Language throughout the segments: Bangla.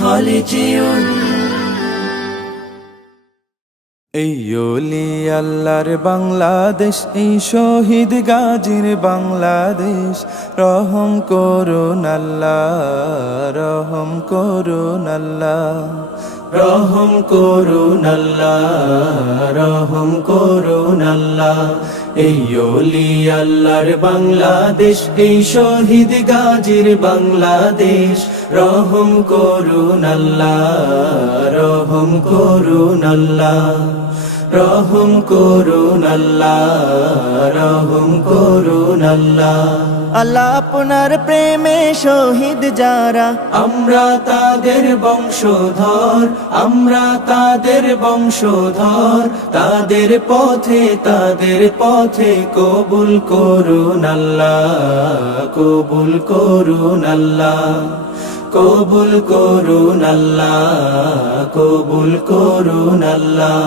خالدون এই ওলি আল্লাহর বাংলাদেশ, এই শহীদ গাজীর বাংলাদেশ, রহম করুন আল্লাহ, রহম করুন আল্লাহ, রহম করুন আল্লাহ, রহম করুন আল্লাহ। এই ওলি আল্লাহর বাংলাদেশ, এই শহীদ গাজীর বাংলাদেশ, রহম করুন আল্লাহ, রহম করুন আল্লাহ, রহম করুন আল্লাহ, রহম করুন আল্লাহ। আল্লাহ আপনার প্রেমে শহীদ যারা, আমরা তাদের বংশধর, আমরা তাদের বংশধর, তাদের পথে কবুল করুন আল্লাহ, কবুল করুন আল্লাহ, কবুল করুন আল্লাহ, কবুল করুন আল্লাহ।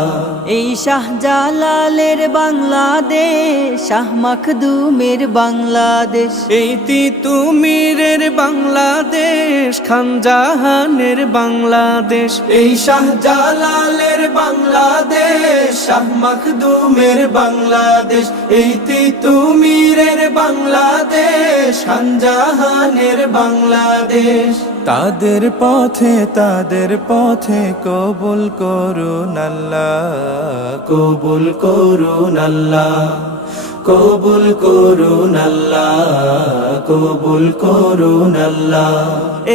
এই শাহজালালের বাংলাদেশ, শাহ মাখদুমের বাংলাদেশ, এই তিতুমিরের বাংলাদেশ, খানজাহানের বাংলাদেশ, এই শাহজালালের বাংলাদেশ, শাহ মাখদুমের বাংলাদেশ, এই তিতুমিরের বাংলাদেশ, খানজাহানের বাংলাদেশ। তাদের পথে কবুল করুন আল্লাহ, কবুল করুন আল্লাহ, কবুল করুন আল্লাহ, কবুল করুন আল্লাহ।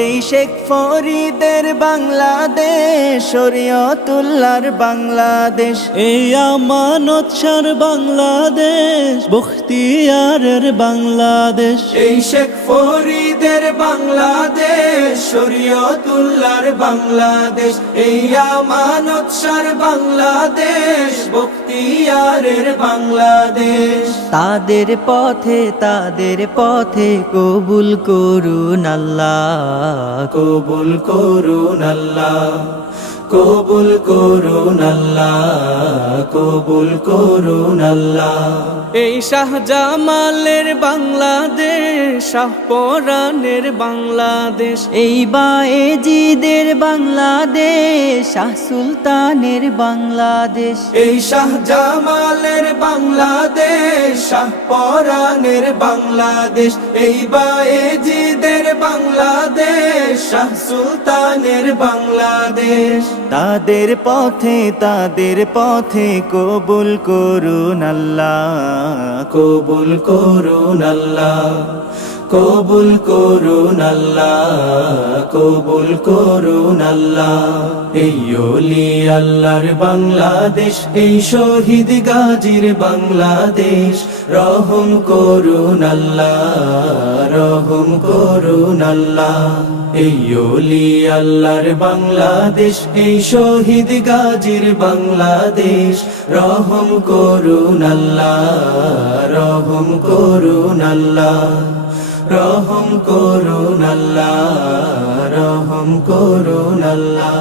এই শেখ ফরিদের বাংলাদেশ, শরীয়তুল্লাহর বাংলাদেশ, এই আমানত শাহর বাংলাদেশ, বখতিয়ারের বাংলাদেশ, এই শেখ ফরিদের বাংলাদেশ, শরীয়তুল্লাহর বাংলাদেশ, এই আমানত শাহর বাংলাদেশ, বখতিয়ারের বাংলাদেশ। তাদের পথে কবুল করুন আল্লাহ, কবুল করুন আল্লাহ, কবুল করুন আল্লাহ, কবুল করুন আল্লাহ। এই শাহজামালের বাংলাদেশ, শাহপরানের বাংলাদেশ, এই বায়েজিদের বাংলাদেশ, শাহ সুলতানের বাংলাদেশ, এই শাহজামালের বাংলাদেশ, শাহপরানের বাংলাদেশ, এই বায়েজিদের বাংলাদেশ, শাহ সুলতানের বাংলাদেশ। তাদের পথে কবুল করুন আল্লাহ, কবুল করুন আল্লাহ, কবুল করুন আল্লাহ, কবুল করুন আল্লাহ। এই ওলি আল্লাহর বাংলাদেশ, এই শহীদ গাজীর বাংলাদেশ, রহম করুন আল্লাহ, রহম করুন আল্লাহ। এই ওলি আল্লাহর বাংলাদেশ, এই শহীদ গাজীর বাংলাদেশ, রহম করুন আল্লাহ, রহম করুন আল্লাহ, রহম করুন আল্লাহ, রহম করুন আল্লাহ।